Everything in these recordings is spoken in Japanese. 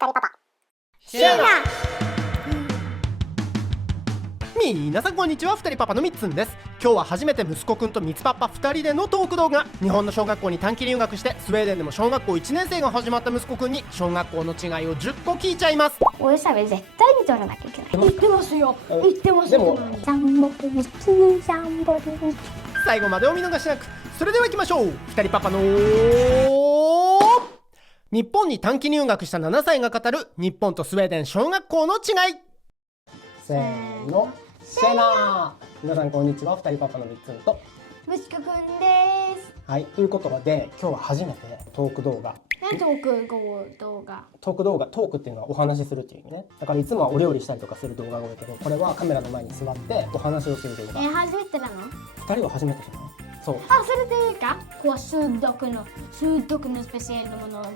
二人パパシェラ皆さんこんにちは。二人パパのみっつんです。今日は初めて息子くんとみつパパ2人でのトーク動画。日本の小学校に短期留学してスウェーデンでも小学校1年生が始まった息子くんに小学校の違いを10個聞いちゃいます。おじさんは絶対に取らなきゃいけない。言ってますよ。言ってますよ。でもジャンボリミキジャンボリミキ。最後までお見逃しなく。それでは行きましょう。二人パパの日本に短期留学した7歳が語る日本とスウェーデン小学校の違い。せーの、シェナー。皆さんこんにちは。二人パパのみっつんと息子くんです。はい、ということで今日は初めてトーク動画。何トーク動画？トークっていうのはお話しするっていう意味ね。だからいつもはお料理したりとかする動画が多いけど、これはカメラの前に座ってお話をする動画。初めてなの？二人は初めてじゃない？そう。それでか？こう数読のスペシャルなものがあっ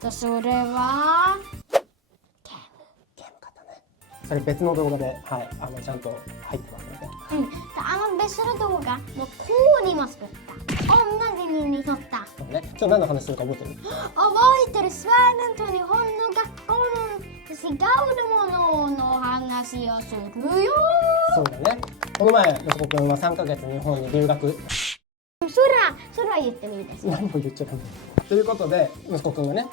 た。それはゲーム型ね。それ別の動画で、はい、ちゃんと入ってますので。別の動画もうこうにも作った。同じに撮った。そうね。今日何の話するか覚えてる？覚えてる。スウェーデンと日本の学校の違うものの話をするよ。そうだね。この前息子くんは3ヶ月日本に留学。それは言ってもいいですよ。何も言っちゃダメ。ということで息子くんがね、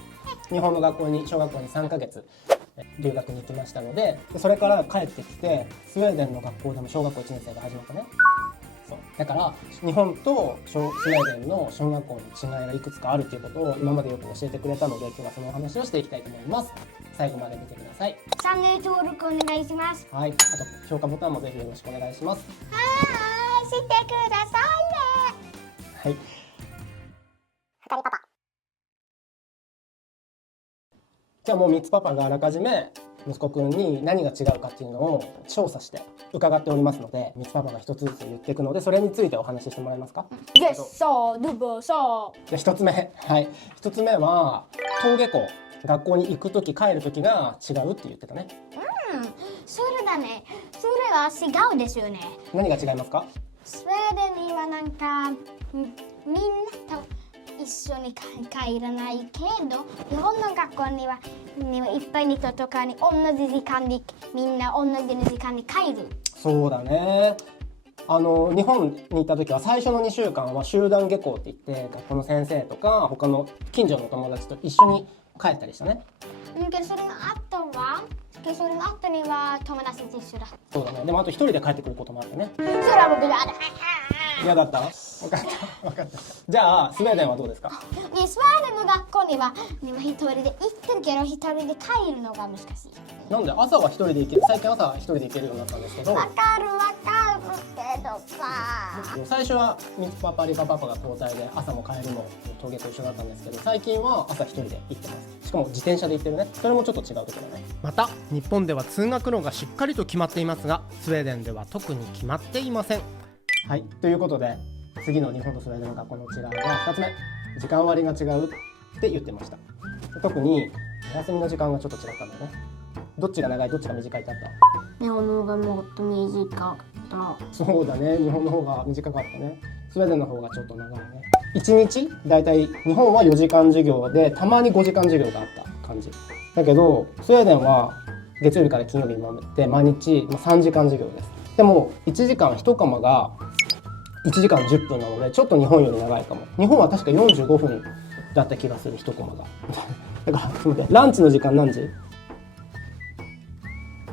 日本の小学校に3ヶ月留学に行きましたので、それから帰ってきてスウェーデンの学校でも小学校1年生が始まったね。そうだから日本とスウェーデンの小学校の違いがいくつかあるということを今までよく教えてくれたので、今日はそのお話をしていきたいと思います。最後まで見てください。チャンネル登録お願いします。はい、あと評価ボタンもぜひよろしくお願いします。してくださいね。はい。二人パパ。じゃあもうみつパパがあらかじめ息子くんに何が違うかっていうのを調査して伺っておりますので、みつパパが一つずつ言っていくので、それについてお話ししてもらえますか？イエスそうドゥボそう。じゃあ一つ目、はい、一つ目は登下校、学校に行く時帰る時が違うって言ってたね。それだね。それは違うですよね。何が違いますか？スウェーデンにはなんかみんなと一緒に帰らないけど、日本の学校にはいっぱいの人とかに同じ時間にみんな同じ時間に帰る。そうだね。日本に行った時は最初の2週間は集団下校って言って学校の先生とか他の近所の友達と一緒に帰ったりしたね。けどそれの後には友達と一緒だ。そうだね。でもあと一人で帰ってくることもあってね。それは僕が嫌だった？分かった。じゃあスウェーデンはどうですか？スウェーデンの学校には一人で行ってるけど一人で帰るのが難しい。なんで朝は一人で行ける。最近朝は一人で行けるようになったんですけど。わかるけどさ。最初はみつパパリパパが交代で朝も帰りも登下校一緒だったんですけど、最近は朝一人で行ってます。しかも自転車で行ってるね。それもちょっと違うところだね。また日本では通学路がしっかりと決まっていますが、スウェーデンでは特に決まっていません。はい、ということで次の日本とスウェーデンの学校の違いは2つ目、時間割が違うって言ってました。特にお休みの時間がちょっと違ったんだよね。どっちが長いどっちが短いってあった？日本の方がもっと短かった。そうだね、日本の方が短かったね。スウェーデンの方がちょっと長いね。1日だいたい日本は4時間授業でたまに5時間授業があった感じだけど、スウェーデンは月曜日から金曜日まで毎日3時間授業です。でも1時間1コマが1時間10分なのでちょっと日本より長いかも。日本は確か45分だった気がする、1コマがだからすみません、ランチの時間何時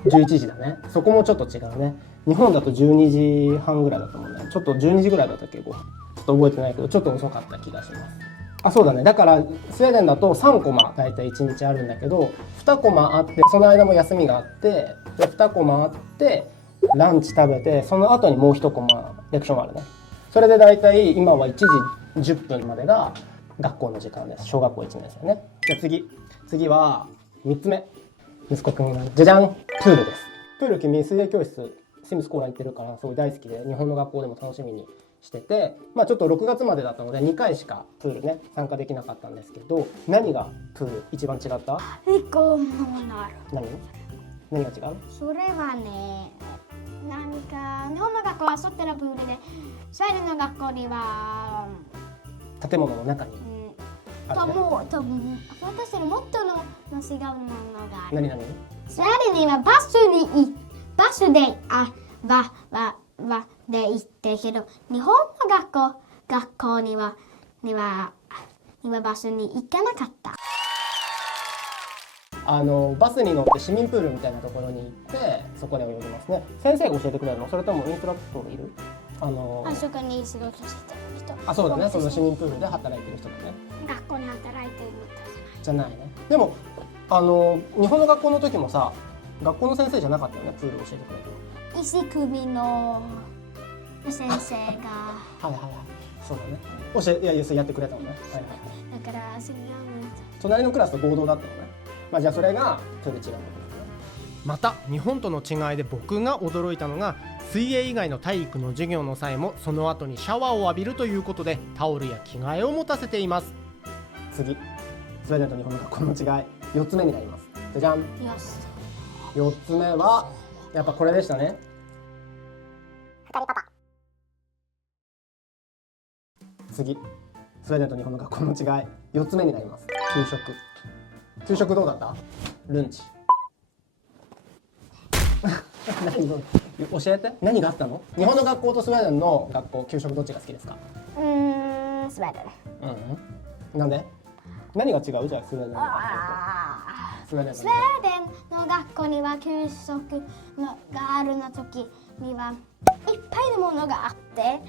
？11時だね。そこもちょっと違うね。日本だと12時半ぐらいだと思うんだよ。ちょっと12時ぐらいだったっけ？ちょっと覚えてないけどちょっと遅かった気がします。あ、そうだね。だからスウェーデンだと3コマだいたい1日あるんだけど、2コマあってその間も休みがあって、で2コマあってランチ食べて、その後にもう1コマレクションがあるね。それでだいたい今は1時10分までが学校の時間です。小学校1年生ね。じゃあ次は3つ目。息子くんがじゃじゃん、プールです。プール君水泳教室セミスコーラ行ってるからすごい大好きで、日本の学校でも楽しみにしてて、ちょっと6月までだったので2回しかプールね参加できなかったんですけど、何がプール一番違った？一個もなる。何が違う？それはね、なんか日本の学校は外のプールで、スウェーデンの学校には建物の中にともう私のもっとの違うものがある。何々？スウェーデンにはバスでで行ってけど、日本の学校にはバスに行かなかった。バスに乗って市民プールみたいなところに行ってそこで泳ぎますね。先生が教えてくれるの？それともインストラクターがいる？あそこに仕事してる人。あ、そうだね。その市民プールで働いてる人だね。学校に働いてる人じゃないね。でも日本の学校の時もさ、学校の先生じゃなかったよね。プール教えてくれるの。石組の先生がはいはいはい。そうだね。いやそれやってくれたのね。はいはい。だから違う。隣のクラスと合同だったのね。まあじゃあそれがそれで違うのですね。また日本との違いで僕が驚いたのが、水泳以外の体育の授業の際もその後にシャワーを浴びるということでタオルや着替えを持たせています。次、スウェーデンと日本の学校の違い4つ目になります。じゃじゃん。4つ目はやっぱこれでしたね。次、スウェーデンと日本の学校の違い4つ目になります。給食どうだった？ルンチ何教えて、何があったの？日本の学校とスウェーデンの学校、給食どっちが好きですか？スウェーデン。なんで？何が違う？じゃあスウェーデンの学校とスウェーデンの学校には給食があるの時にはいっぱいのものがあって選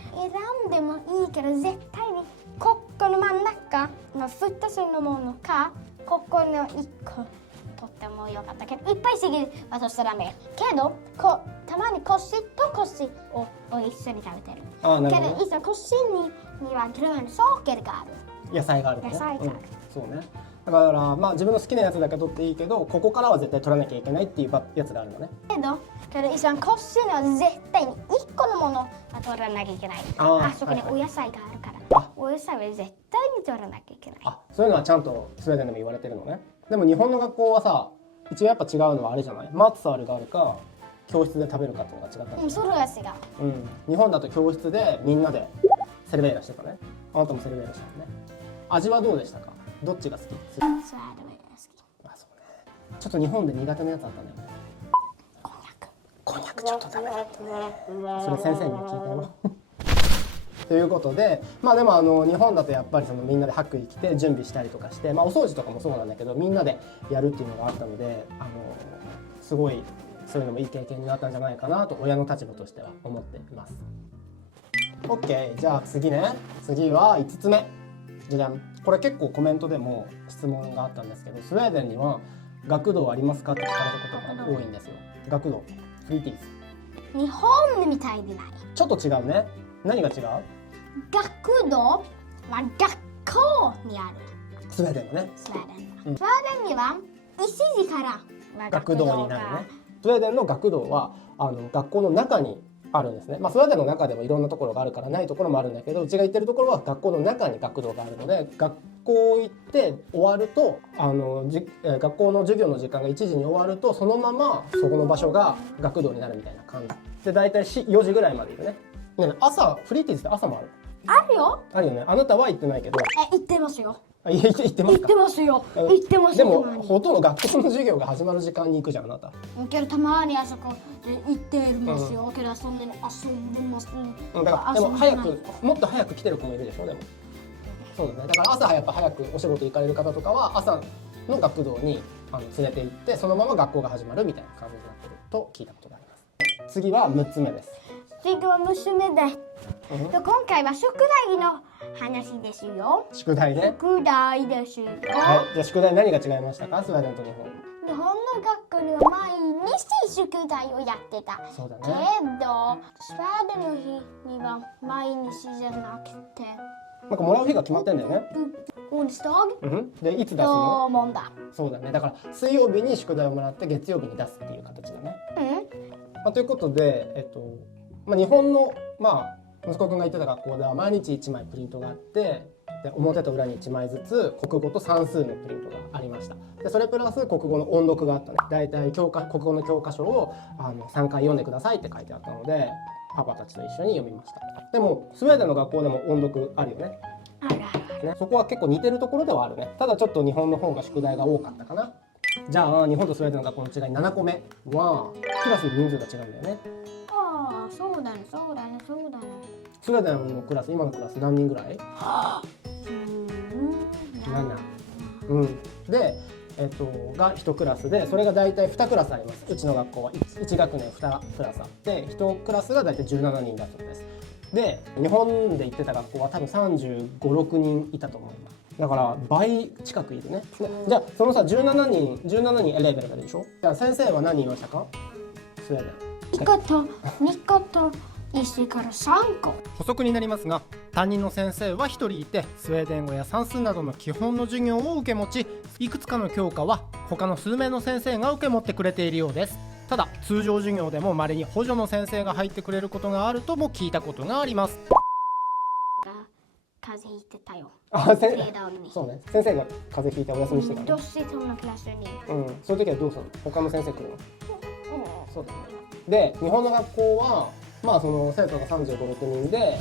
んでもいいけど、絶対にここの真ん中の2つのものかここの1個とっても良かったけど、いっぱいすぎるとしたらダメけど、たまに腰と腰を一緒に食べてる。けどいざ腰にはグルーンソーケルがある。野菜があるね。野菜がある、そうね。だからまあ自分の好きなやつだけ取っていいけど、ここからは絶対取らなきゃいけないっていうやつがあるのね。けど一緒に腰には絶対に1個のものは取らなきゃいけない。あそこにお野菜があるから、お野菜は絶対に取らなきゃいけない。そういうのはちゃんとスウェーデンでも言われてるのね。でも日本の学校はさ、一応やっぱ違うのはあれじゃない？マッツァールがあるか教室で食べるかっていうのが違ったのね。それは違う。日本だと教室でみんなでセルベーラしてたね。あなたもセルベーラしたのね。味はどうでしたか？どっちが好き？スウェーデンが好き。あ、そうね。ちょっと日本で苦手なやつあったんだよね。こんにゃくちょっとダメだったね。それ先生にも聞いたよ。ということで、まあでも日本だとやっぱりそのみんなで白衣着て準備したりとかして、まあお掃除とかもそうなんだけどみんなでやるっていうのがあったので、すごいそういうのもいい経験になったんじゃないかなと親の立場としては思っています。OK、じゃあ次ね。次は5つ目。じゃじゃん。これ結構コメントでも質問があったんですけど、スウェーデンには学童ありますかって聞かれたことが多いんですよ。学童、フリーティーズ。日本みたいでない。ちょっと違うね。何が違う？学童は学校にある。スウェーデンのね。スウェーデンには1時から学童になるね。スウェーデンの学童は学校の中にあるんですね。まあスウェーデンの中でもいろんなところがあるからないところもあるんだけど、うちが行ってるところは学校の中に学童があるので、学校行って終わると学校の授業の時間が1時に終わるとそのままそこの場所が学童になるみたいな感じで、だいたい4時ぐらいまでいるね。朝フリーティーズって朝もある？あるよ。あるよね。あなたは行ってないけど。行ってますよ。行ってますか？行ってますよ。行ってますでよ。もほとんど学校の授業が始まる時間に行くじゃん、あなた。けどたまにあそこで行ってますよ。けど遊んでます。だからでももっと早く来てる子もいるでしょ。でもそうだね。だから朝やっぱ早くお仕事行かれる方とかは朝の学童に連れて行ってそのまま学校が始まるみたいな感じになってると聞いたことがあります。次は6つ目です。次は娘です。今回は宿題の話ですよ。宿題ね。宿題ですよ。じゃあ宿題何が違いましたか？スウェーデンと日本。日本の学校には毎日宿題をやってた。そうだね。けどスウェーデンの日には毎日じゃなくてなんかもらう日が決まってんだよね。onsdag。でいつ出すの？もんだ。そうだね。だから水曜日に宿題をもらって月曜日に出すっていう形だね。ということで日本の息子くんが行ってた学校では毎日1枚プリントがあって、で表と裏に1枚ずつ国語と算数のプリントがありました。でそれプラス国語の音読があったね。だいたい国語の教科書を3回読んでくださいって書いてあったのでパパたちと一緒に読みました。でもスウェーデンの学校でも音読あるよね。あるあるある。ね。そこは結構似てるところではあるね。ただちょっと日本の方が宿題が多かったかな。じゃあ日本とスウェーデンの学校の違い7個目はクラスの人数が違うんだよね。ああ、そうだね、そうだね、そうだね。スウェーデンのクラス、今のクラス何人ぐらい？7。で、が1クラスで、それが大体2クラスあります。うちの学校は 1学年2クラスあって、1クラスが大体17人だそうです。で、日本で行ってた学校は多分35、6人いたと思います。だから倍近くいるね。じゃあそのさ17人エレベルがでしょ。じゃあ先生は何人いましたか？スウェーデン。2個と2個と1から3個。補足になりますが、担任の先生は1人いて、スウェーデン語や算数などの基本の授業を受け持ち、いくつかの教科は他の数名の先生が受け持ってくれているようです。ただ通常授業でも稀に補助の先生が入ってくれることがあるとも聞いたことがあります。風邪ひいてたよ。そうね、先生が風邪ひいてお休みしてたどうしてそんなクラスに？そういう時はどうするの？他の先生来るの？そうだね。で、日本の学校はまあその生徒が35、6人で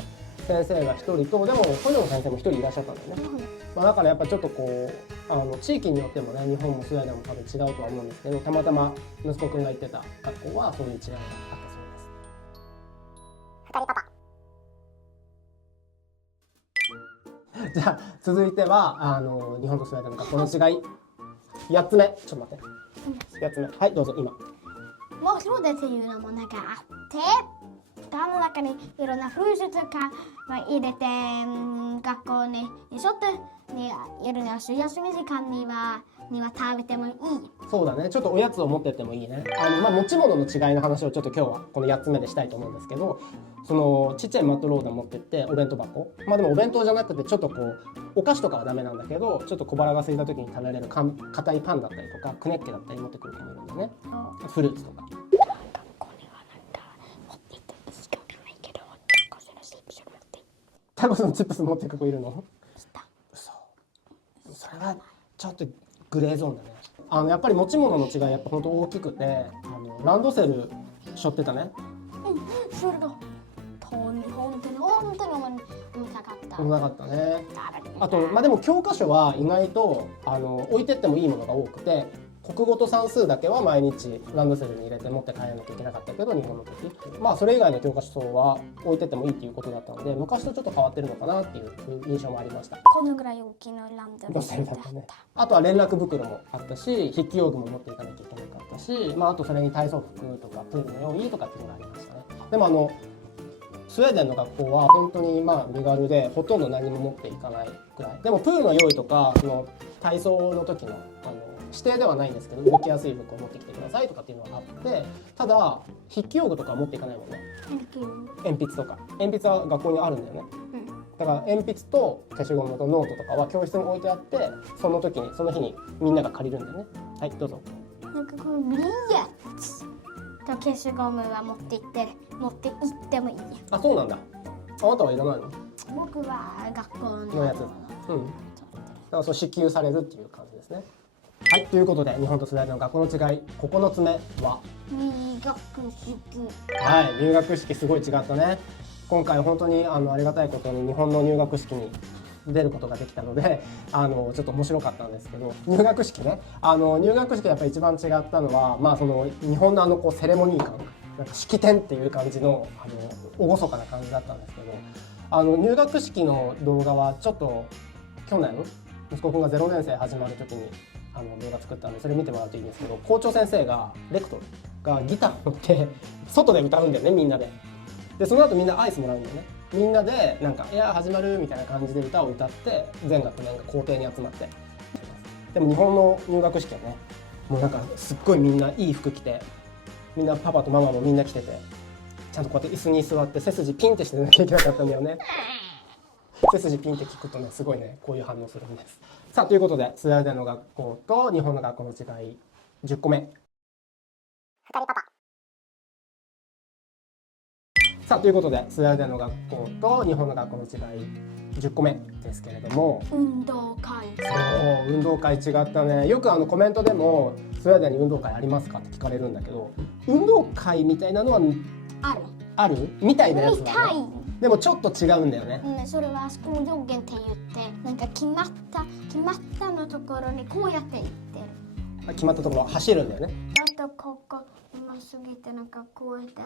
先生が1人と、でも補助の先生も1人いらっしゃったんだよね。だからやっぱちょっとこう地域によってもね、日本もスウェーデンも多分違うとは思うんですけど、たまたま息子くんが行ってた学校はそういう違いがあったそうです。二人パパ。じゃあ続いては日本とスウェーデンの学校の違い8つ目。ちょっと待って、8つ目、はいどうぞ。今目標でっていうのもなんかあって、蓋の中にいろんなフルーツとか入れて、学校に外にいるの休み時間には食べてもいい。そうだね、ちょっとおやつを持ってってもいいね。持ち物の違いの話をちょっと今日はこの8つ目でしたいと思うんですけど、そのちっちゃいマットローダー持ってってお弁当箱、でもお弁当じゃなくてちょっとこうお菓子とかはダメなんだけど、ちょっと小腹が空いた時に食べれる硬いパンだったりとかクネッケだったり持ってくる子もいるんだよね。フルーツとか。タコスのチップス持ってく子いるの？嘘。それはちょっとグレーゾーンだね。やっぱり持ち物の違いやっぱ本当大きくて、ランドセル背負ってたね。それが本当に重たかった。重たかったね。あとでも教科書は意外と置いてってもいいものが多くて、国語と算数だけは毎日ランドセルに入れて持って帰らなきゃいけなかったけど、日本の時それ以外の教科書は置いてってもいいっていうことだったので、昔とちょっと変わってるのかなっていう印象もありました。このぐらい大きなランドセルだったね。あとは連絡袋もあったし、筆記用具も持っていかなきゃいけなかったし、あとそれに体操服とかプールの用意とかっていうのがありましたね。でもスウェーデンの学校は本当に身軽で、ほとんど何も持っていかないくらい。でもプールの用意とかその体操の時の指定ではないんですけど、動きやすい服を持ってきてくださいとかっていうのがあって、ただ筆記用具とかは持っていかないもんね。鉛筆とか。鉛筆は学校にあるんだよね。だから鉛筆と消しゴムとノートとかは教室に置いてあって、その日にみんなが借りるんだよね。はいどうぞ。なんかこのビリヤーツと消しゴムは持って行ってもいい。あ、そうなんだ。あなたはいらないの？僕は学校のやつ。だからそう支給されるっていう感じですね。はい、ということで日本とスウェーデンの学校の違い9つ目は入学式。はい、入学式すごい違ったね。今回本当にありがたいことに日本の入学式に出ることができたのでちょっと面白かったんですけど、入学式ね、入学式やっぱり一番違ったのは、その日本のこうセレモニー感、なんか式典っていう感じの厳かな感じだったんですけど、入学式の動画はちょっと去年息子くんが0年生始まる時に動画作ったんで、それ見てもらうといいんですけど、校長先生がレクトルがギターを持って外で歌うんだよね、みんなで。でその後みんなアイスもらうんだよね。みんなでなんか「いや始まる」みたいな感じで歌を歌って、全学年が校庭に集まって。でも日本の入学式はね、もうなんかすっごいみんないい服着て、みんなパパとママもみんな来てて、ちゃんとこうやって椅子に座って背筋ピンってしてなきゃいけなかったんだよね。背筋ピンって聞くとね、すごいねこういう反応するんです。さあということで、スウェーデンの学校と日本の学校の違い10個目。2人パパ。さあということで、スウェーデンの学校と日本の学校の違い10個目ですけれども、運動会。そう、運動会違ったね。よくコメントでもスウェーデンに運動会ありますかって聞かれるんだけど、運動会みたいなのはあるみたいなやつはね。でもちょっと違うんだよね。それはあそこの上限って言ってなんか決まったのところにこうやって行ってる。決まったところ走るんだよね。あとここまっすぐ行ってなんかこうやって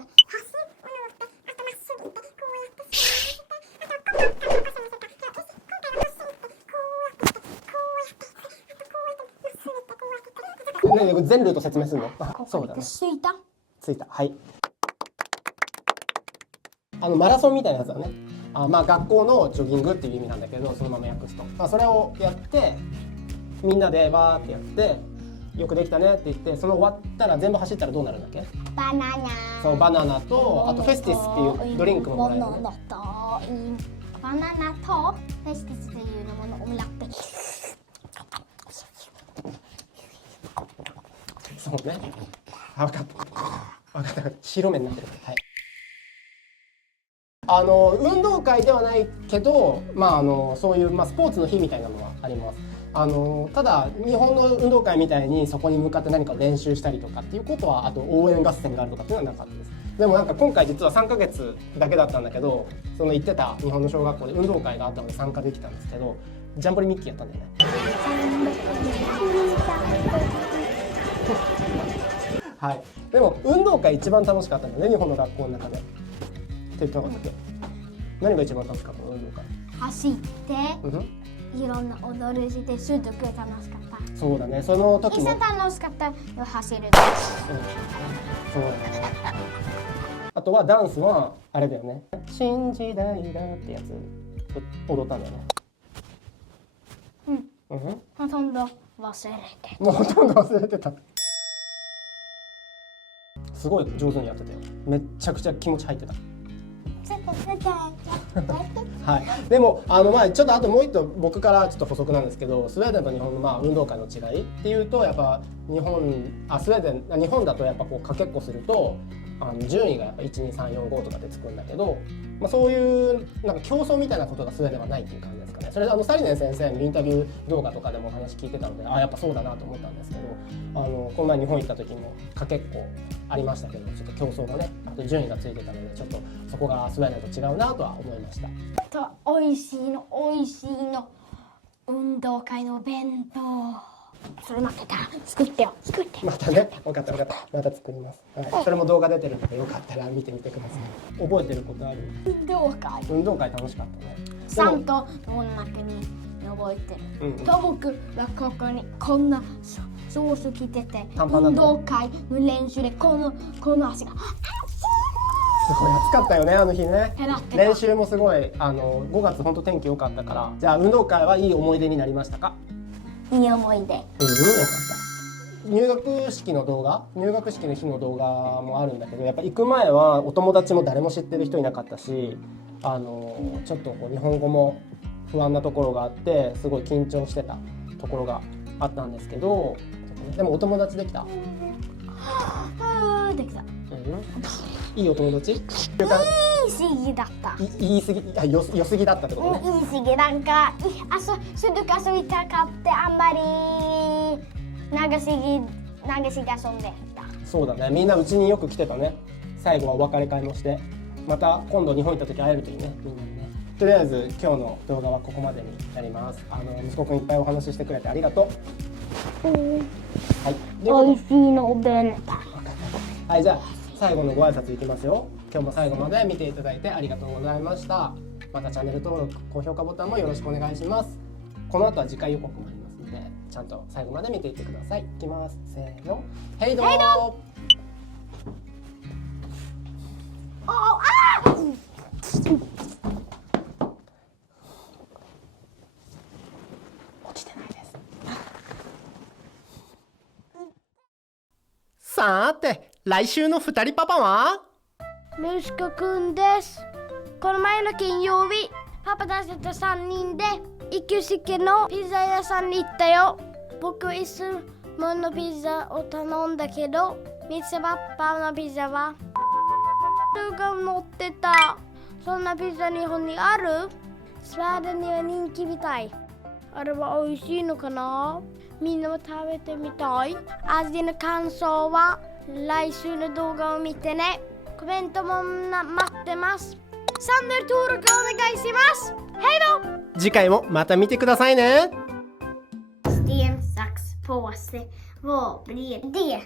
ね、全ルート説明するの？そうだね。着いた？着いた。はい。マラソンみたいなやつだね。まあ学校のジョギングっていう意味なんだけど、そのまま訳すと、それをやってみんなでわーってやってよくできたねって言って、その終わったら全部走ったらどうなるんだっけ？バナナ。そうバナナとあとフェスティスっていうドリンクももらえる、ね。バナナとフェスティスっていうものをもらって。そうね。分かった。分かった。白目になってるから。はい。運動会ではないけど、そういう、スポーツの日みたいなのはあります。ただ日本の運動会みたいにそこに向かって何か練習したりとかっていうことは、あと応援合戦があるとかっていうのはなかったです。でもなんか今回実は3ヶ月だけだったんだけど、その行ってた日本の小学校で運動会があったので参加できたんですけど、ジャンボリミッキーやったんだよね。はい、でも運動会一番楽しかったんだよね、日本の学校の中で。って言ってなかったっけ？何が一番楽しかったの？運動会走って、いろんな踊りしてすごく楽しかった。そうだね、その時も一番楽しかったよ、走る。そうだね。あとはダンスはあれだよね、新時代だってやつ踊ったんだよね。ほとんど忘れて。もうほとんど忘れてた。すごい上手にやってたよ。めっちゃくちゃ気持ち入ってた。はい、でもちょっとあともう一個僕からちょっと補足なんですけど、スウェーデンと日本の運動会の違いっていうと、やっぱスウェーデン日本だとやっぱこうかけっこすると順位がやっぱ12345とかでつくんだけど、そういうなんか競争みたいなことがスウェーデンはないっていう感じですかね。それサリネン先生のインタビュー動画とかでもお話聞いてたので、やっぱそうだなと思ったんですけど、この前日本行った時もかけっこありましたけど、ちょっと競争がね、あと順位がついてたので、ちょっとそこがスウェーデンと違うなとは思いました。美味しいの運動会の弁当。それ待ってた、作ってよ、作って。またね、分かった、また作ります。はい、それも動画出てるので、よかったら見てみてください。覚えてることある？運動会楽しかったね。ちゃんとの中に覚えてる。と僕がここにこんなソース着てて、運動会の練習でこの足がすごい暑かったよね、あの日ね。練習もすごい5月本当天気良かったから。じゃあ運動会はいい思い出になりましたか？いい思い出。よかった。入学式の日の動画もあるんだけど、やっぱ行く前はお友達も誰も知ってる人いなかったし、ちょっとこう日本語も不安なところがあって、すごい緊張してたところがあったんですけど、でもお友達できた？できた。いいお友達？言い過ぎだった。言い過ぎ、良すぎだったってことね。言い過ぎ、なんかすぐ遊びたかってあんまり長すぎ遊んでた。そうだね、みんなうちによく来てたね。最後はお別れ会もして、また今度日本行った時会えるといいね、みんなにね。とりあえず今日の動画はここまでになります。息子くんいっぱいお話ししてくれてありがとう。はい。おいしいのお弁当。はい、じゃあ最後のご挨拶いきますよ。今日も最後まで見ていただいてありがとうございました。またチャンネル登録、高評価ボタンもよろしくお願いします。この後は次回予告もありますので、ちゃんと最後まで見ていってください。いきます。せーの。ヘイドー。落ちてないです。さーて、来週の2人パパは息子くんです。この前の金曜日、パパたちと3人で行く式のピザ屋さんに行ったよ。僕いつものピザを頼んだけど、ミツバッパのピザはが乗ってた。そんなピザ日本にある？スウェーデンには人気みたい。あれは美味しいのかな？みんなも食べてみたい。味の感想は来週の動画を見てね。コメントも待ってます。サンダル登録お願いします。ヘイド。次回もまた見てくださいね。 Sten, sax, påse. Vad blir det?